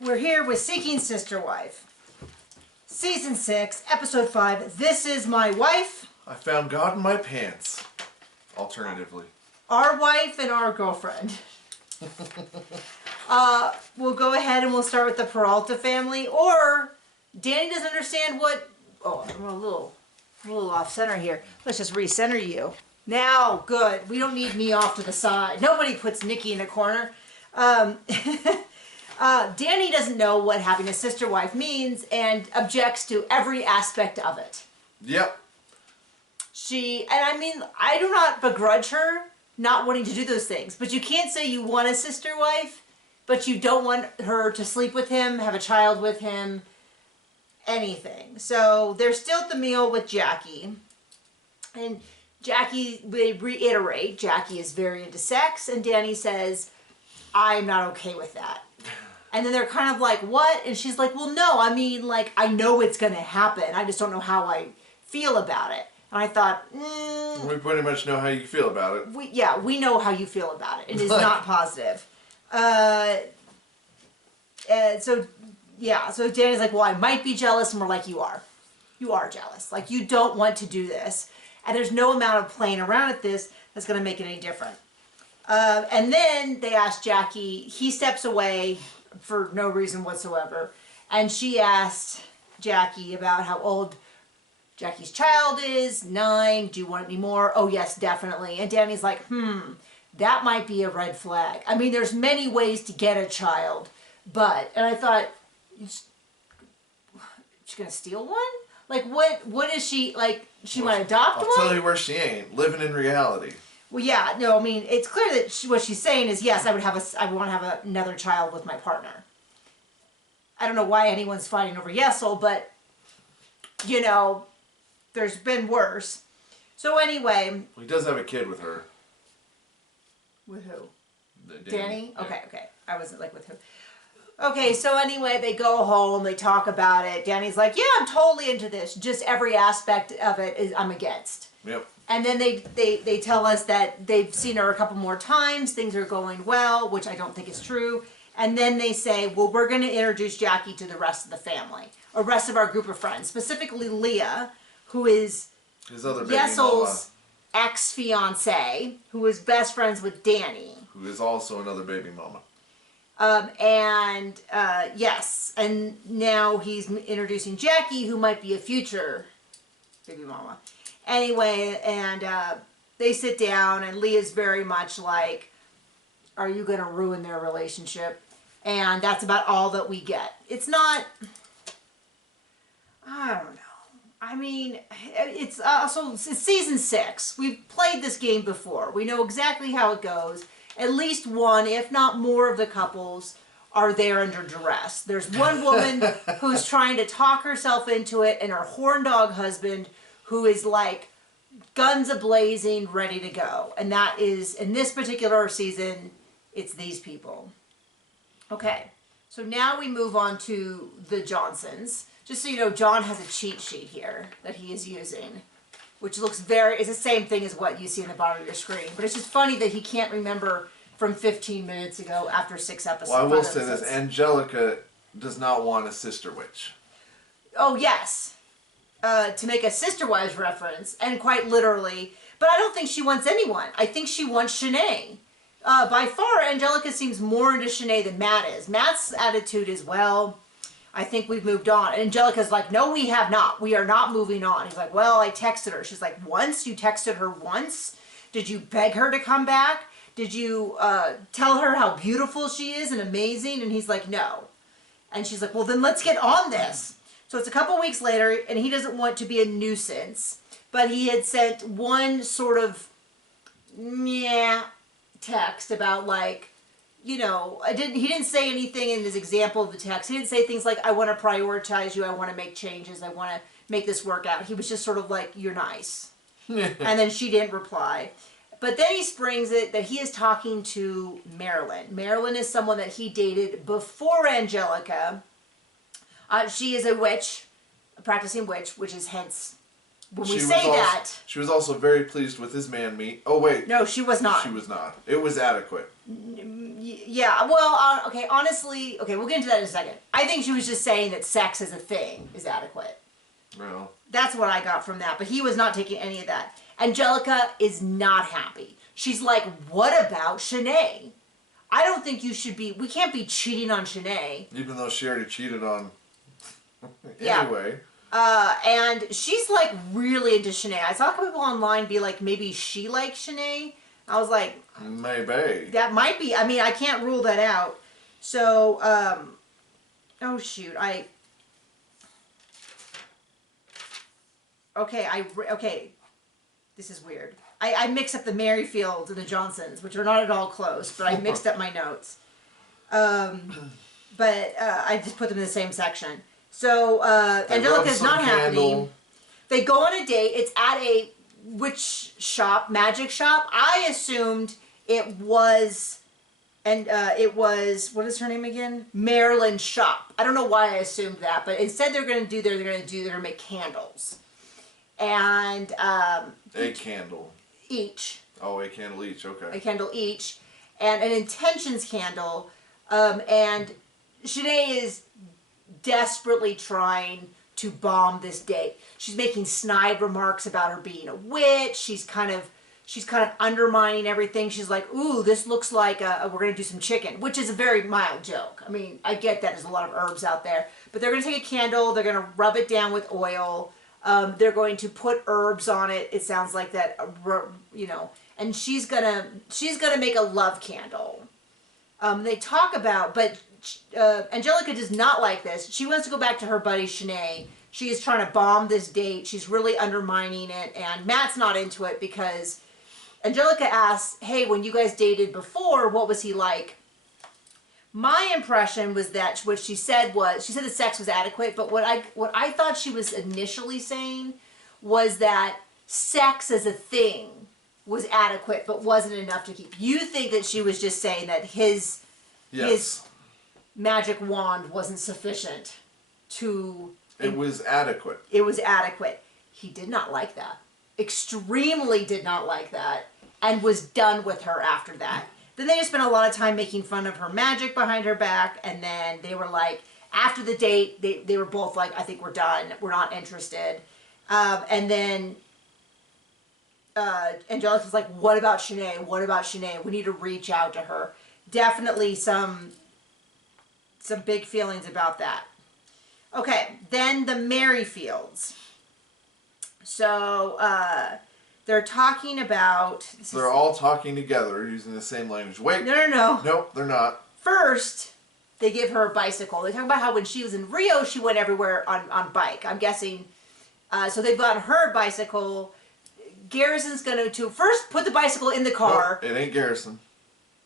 We're here with Seeking Sister Wife. Season 6, Episode 5, This Is My Wife. I found God in my pants. Alternatively. Our wife and our girlfriend. We'll go ahead and we'll start with the Peralta family. Or, Danny doesn't understand what... Oh, I'm a little off center here. Let's just recenter you. Now, good. We don't need me off to the side. Nobody puts Nikki in a corner. Danny doesn't know what having a sister wife means and objects to every aspect of it. Yep. I do not begrudge her not wanting to do those things, but you can't say you want a sister wife, but you don't want her to sleep with him, have a child with him, anything. So they're still at the meal with Jackie, and they reiterate, Jackie is very into sex, and Danny says, I'm not okay with that. And then they're kind of like, what? And she's like, well, no, I mean, like, I know it's going to happen. I just don't know how I feel about it. And I thought, we pretty much know how you feel about it. We know how you feel about it. It is not positive. So Danny's like, well, I might be jealous. And we're like, you are. You are jealous. Like, you don't want to do this. And there's no amount of playing around at this that's going to make it any different. And then they ask Jackie, he steps away for no reason whatsoever. And she asked Jackie about how old Jackie's child is, 9. Do you want any more? Oh, yes, definitely. And Danny's like, that might be a red flag. I mean, there's many ways to get a child, but, and I thought, she's going to steal one? Like, what is she, like, she might adopt one? I'll tell you where she ain't, living in reality. Well, yeah, no, I mean, it's clear that what she's saying is, yes, I would want to have another child with my partner. I don't know why anyone's fighting over Yesel, but, you know, there's been worse. So anyway. Well, he does have a kid with her. With who? Danny? Yeah. Okay. I wasn't like with who. Okay, so anyway, they go home, they talk about it. Danny's like, yeah, I'm totally into this. Just every aspect of it I'm against. Yep. And then they tell us that they've seen her a couple more times, things are going well, which I don't think is true. And then they say, well, we're going to introduce Jackie to the rest of the family, or rest of our group of friends, specifically Leah, who is his other baby Yesel's ex-fiance, who is best friends with Danny. Who is also another baby mama. Yes, and now he's introducing Jackie, who might be a future baby mama. Anyway, and they sit down, and Leah's very much like, are you going to ruin their relationship? And that's about all that we get. It's not, I don't know. I mean, it's season 6. We've played this game before. We know exactly how it goes. At least one, if not more, of the couples are there under duress. There's one woman who's trying to talk herself into it, and her horn dog husband who is like guns a-blazing, ready to go. And that is, in this particular season, it's these people. Okay, so now we move on to the Johnsons. Just so you know, John has a cheat sheet here that he is using, which looks it's the same thing as what you see in the bottom of your screen. But it's just funny that he can't remember from 15 minutes ago after 6 episodes. Well, I will say this, Angelica does not want a sister witch. Oh, yes. To make a Sister Wives reference, and quite literally. But I don't think she wants anyone. I think she wants Shanae. By far, Angelica seems more into Shanae than Matt is. Matt's attitude is, well, I think we've moved on. And Angelica's like, no, we have not. We are not moving on. He's like, well, I texted her. She's like, once? You texted her once? Did you beg her to come back? Did you tell her how beautiful she is and amazing? And he's like, no. And she's like, well, then let's get on this. So it's a couple weeks later, and he doesn't want to be a nuisance, but he had sent one sort of text about, like, you know, he didn't say anything in his example of the text. He didn't say things like, I want to prioritize you, I want to make changes, I want to make this work out. He was just sort of like, you're nice. And then she didn't reply. But then he springs it that he is talking to Marilyn. Marilyn is someone that he dated before Angelica. She is a witch, a practicing witch, which is hence when we say that... She was also very pleased with his man meat. Oh, wait. No, she was not. She was not. It was adequate. Yeah, well, okay, honestly, okay, we'll get into that in a second. I think she was just saying that sex as a thing is adequate. Well. That's what I got from that, but he was not taking any of that. Angelica is not happy. She's like, what about Shanae? I don't think you should be, we can't be cheating on Shanae. Even though she already cheated on... Yeah. Anyway. And she's like really into Shanae. I saw a couple people online be like, maybe she likes Shanae. I was like... Maybe. That might be, I mean, I can't rule that out. So, oh shoot, okay, this is weird. I mix up the Merrifield and the Johnsons, which are not at all close, but I mixed up my notes. But I just put them in the same section. So, Angelica's not happy. They go on a date. It's at a witch shop, magic shop. I assumed it was, what is her name again? Marilyn's shop. I don't know why I assumed that, but instead they're going to make candles. And, a candle. Each. Oh, a candle each, okay. A candle each. And an intentions candle. And Shanae is desperately trying to bomb this date. She's making snide remarks about her being a witch. She's kind of undermining everything. She's like, ooh, this looks like we're going to do some chicken, which is a very mild joke. I mean, I get that there's a lot of herbs out there. But they're going to take a candle. They're going to rub it down with oil. They're going to put herbs on it. It sounds like that, and she's gonna make a love candle. They talk about, but Angelica does not like this. She wants to go back to her buddy Shanae. She is trying to bomb this date. She's really undermining it, and Matt's not into it because Angelica asks, hey, when you guys dated before, what was he like? My impression was that what she said the sex was adequate, but what I thought she was initially saying was that sex as a thing was adequate, but wasn't enough to keep. You think that she was just saying that his magic wand wasn't sufficient to... It was adequate. It was adequate. He did not like that. Extremely did not like that, and was done with her after that. Then they just spent a lot of time making fun of her magic behind her back, and then they were like, after the date, they were both like, I think we're done, we're not interested. And then Angelica was like, what about Shanae? What about Shanae? We need to reach out to her. Definitely some big feelings about that. Okay, then the Merrifields. So, they're talking about... They're all talking together using the same language. Wait. No. Nope, they're not. First, they give her a bicycle. They talk about how when she was in Rio, she went everywhere on bike. I'm guessing. So they've gotten her a bicycle. Garrison's going to first put the bicycle in the car. Nope, it ain't Garrison.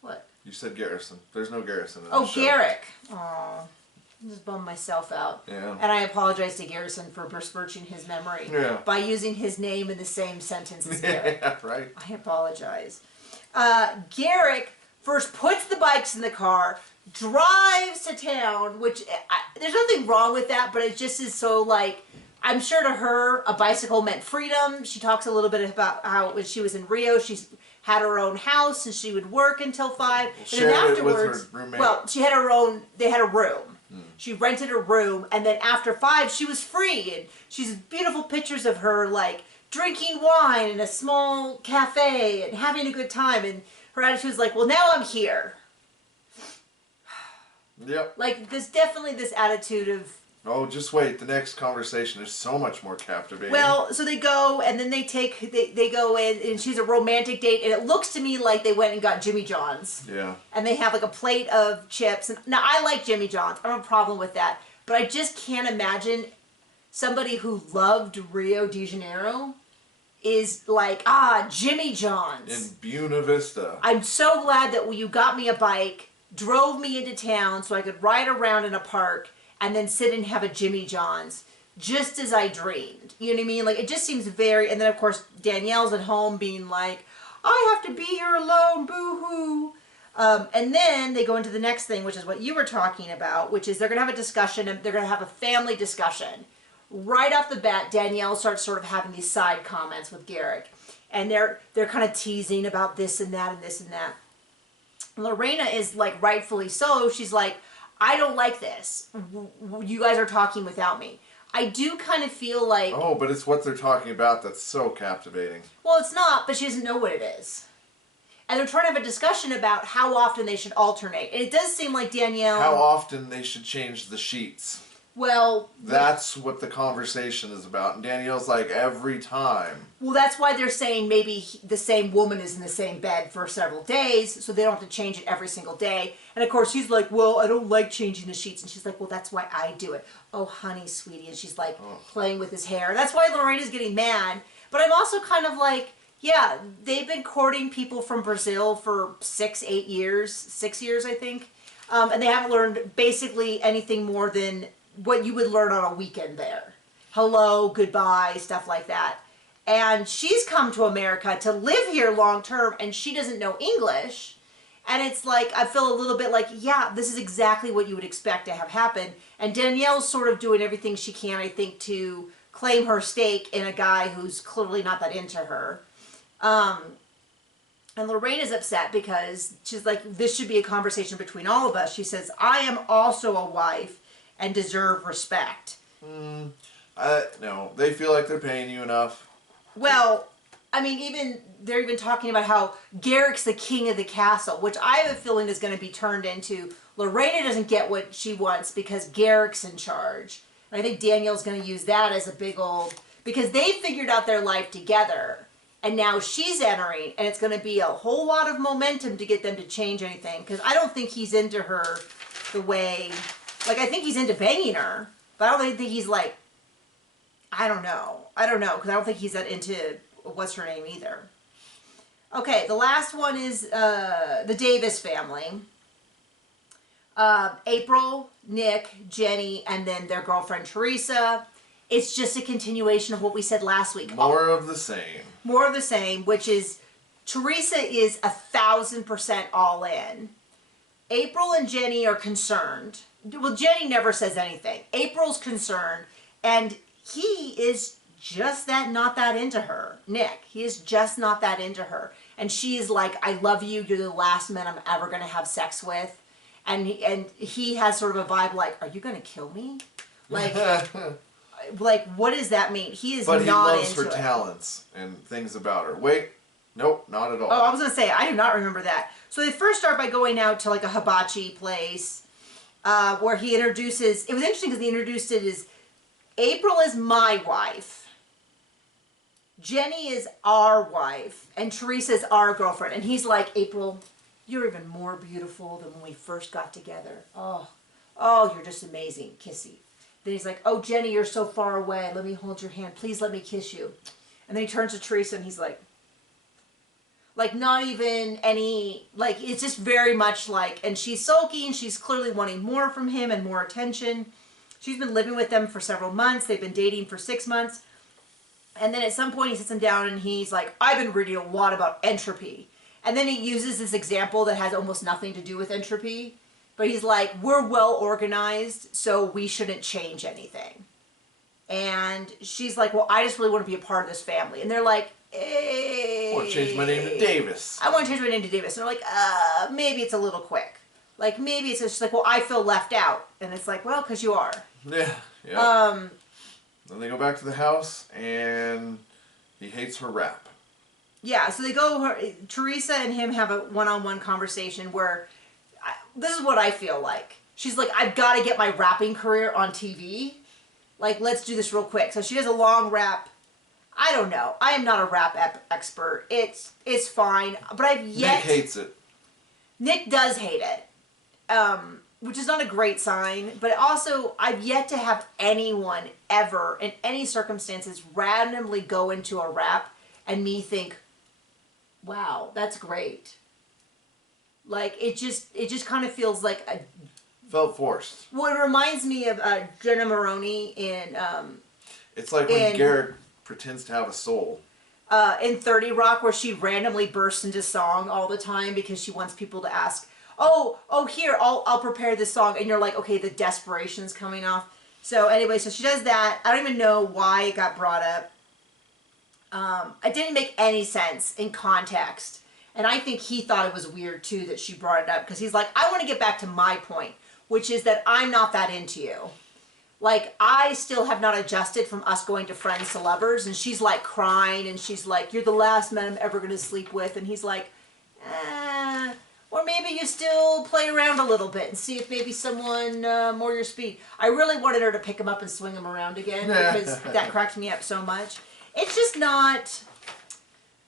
What? You said Garrison. There's no Garrison in this show. Garrick. Aw. I just bummed myself out. Yeah. And I apologize to Garrison for besmirching his memory by using his name in the same sentence as Garrick. Yeah, right. I apologize. Garrick first puts the bikes in the car, drives to town, which there's nothing wrong with that, but it just is so like, I'm sure to her, a bicycle meant freedom. She talks a little bit about how when she was in Rio, she's had her own house and she would work until 5. And then afterwards, with her roommate. well, she had her own, they had a room. She rented a room, and then after 5, she was free. And she's beautiful pictures of her, like, drinking wine in a small cafe and having a good time. And her attitude is like, well, now I'm here. Yep. Like, there's definitely this attitude of... Oh, just wait. The next conversation is so much more captivating. Well, so they go, and then they go in, and she's a romantic date, and it looks to me like they went and got Jimmy John's. Yeah. And they have, like, a plate of chips. And now, I like Jimmy John's. I don't have a problem with that. But I just can't imagine somebody who loved Rio de Janeiro is like, Jimmy John's. In Buena Vista. I'm so glad that you got me a bike, drove me into town so I could ride around in a park, and then sit and have a Jimmy John's, just as I dreamed. You know what I mean? Like, it just seems very... And then, of course, Danielle's at home being like, I have to be here alone, boo-hoo. And then they go into the next thing, which is what you were talking about, which is they're going to have a discussion, and they're going to have a family discussion. right off the bat, Danielle starts sort of having these side comments with Garrick. And they're kind of teasing about this and that and this and that. Lorena is like, rightfully so, she's like, I don't like this. You guys are talking without me. I do kind of feel like... Oh, but it's what they're talking about that's so captivating. Well, it's not, but she doesn't know what it is. And they're trying to have a discussion about how often they should alternate. And it does seem like Danielle... How often they should change the sheets. Well... That's what the conversation is about. And Danielle's like, every time. Well, that's why they're saying maybe the same woman is in the same bed for several days, so they don't have to change it every single day. And of course, he's like, well, I don't like changing the sheets. And she's like, well, that's why I do it. Oh, honey, sweetie. And she's like playing with his hair. That's why Lorena's getting mad. But I'm also kind of like, yeah, they've been courting people from Brazil for 6 years, I think. And they haven't learned basically anything more than what you would learn on a weekend there. Hello, goodbye, stuff like that. And she's come to America to live here long term, and she doesn't know English. And it's like, I feel a little bit like, yeah, this is exactly what you would expect to have happen. And Danielle's sort of doing everything she can, I think, to claim her stake in a guy who's clearly not that into her. And Lorena's upset because she's like, this should be a conversation between all of us. She says, I am also a wife and deserve respect. No, they feel like they're paying you enough. Well, I mean, they're even talking about how Garrick's the king of the castle, which I have a feeling is going to be turned into Lorena doesn't get what she wants because Garrick's in charge. And I think Danielle's going to use that as a big old... Because they figured out their life together, and now she's entering, and it's going to be a whole lot of momentum to get them to change anything. Because I don't think he's into her the way... Like, I think he's into banging her, but I don't think he's like... I don't know, because I don't think he's that into what's her name either. Okay, the last one is the Davis family. April, Nick, Jenny, and then their girlfriend Teresa. It's just a continuation of what we said last week. More of the same. More of the same, which is Teresa is 1,000% all in. April and Jenny are concerned. Well, Jenny never says anything. April's concerned, and he is just not that into her. Nick, he is just not that into her. And she is like, I love you, you're the last man I'm ever going to have sex with. And he has sort of a vibe like, are you going to kill me? Like, like, what does that mean? He is not into it. But he loves her talents and things about her. Wait, nope, not at all. Oh, I was going to say, I do not remember that. So they first start by going out to like a hibachi place where he introduces, it was interesting because he introduced it as, April is my wife, Jenny is our wife, and Teresa is our girlfriend. And he's like, April, you're even more beautiful than when we first got together. Oh, you're just amazing. Kissy. Then he's like, oh, Jenny, you're so far away. Let me hold your hand. Please let me kiss you. And then he turns to Teresa and he's like not even any, like, it's just very much like, and she's sulking. She's clearly wanting more from him and more attention. She's been living with them for several months. They've been dating for 6 months. And then at some point he sits him down and he's like, I've been reading a lot about entropy. And then he uses this example that has almost nothing to do with entropy. But he's like, we're well organized, so we shouldn't change anything. And she's like, well, I just really want to be a part of this family. And they're like, hey. I want to change my name to Davis. I want to change my name to Davis. And they're like, maybe it's a little quick. Like, maybe it's just like, well, I feel left out. And it's like, well, because you are. Yeah. Then they go back to the house, and he hates her rap. Yeah, so they go, Teresa and him have a one-on-one conversation where, this is what I feel like. She's like, I've got to get my rapping career on TV. Like, let's do this real quick. So she does a long rap. I don't know. I am not a rap expert. It's fine. But I've yet... Nick hates it. Nick does hate it. Which is not a great sign. But also, I've yet to have anyone ever, in any circumstances, randomly go into a rap and me think, wow, that's great. Like, it just kind of feels like a... Felt forced. Well, it reminds me of Jenna Maroney in... it's like when Garrett pretends to have a soul. In 30 Rock, where she randomly bursts into song all the time because she wants people to ask, oh, here, I'll prepare this song. And you're like, okay, the desperation's coming off. So anyway, so she does that. I don't even know why it got brought up. It didn't make any sense in context. And I think he thought it was weird too that she brought it up, because he's like, I want to get back to my point, which is that I'm not that into you. Like, I still have not adjusted from us going to friends to lovers, and she's like crying, and she's like, you're the last man I'm ever going to sleep with. And he's like, or maybe you still play around a little bit and see if maybe someone more your speed. I really wanted her to pick him up and swing him around again, because that cracked me up so much. It's just not,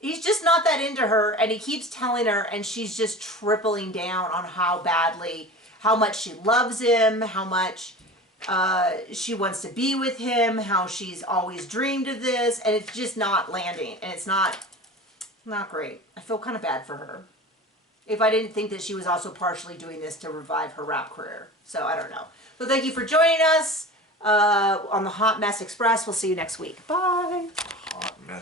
he's just not that into her, and he keeps telling her, and she's just tripling down on how much she loves him, how much she wants to be with him, how she's always dreamed of this, and it's just not landing, and it's not great. I feel kind of bad for her. If I didn't think that she was also partially doing this to revive her rap career. So I don't know. So thank you for joining us on the Hot Mess Express. We'll see you next week. Bye. Hot mess.